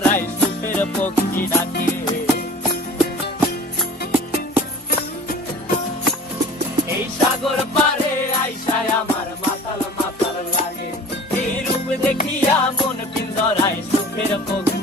পিঞ্জরায় সুখের পক্ষী ডাকে। এই সাগর পারে আইসায় আমার মাতাল মাতাল লাগে, এই রূপ দেখিয়া মন পিঞ্জরায় সুখের পক্ষী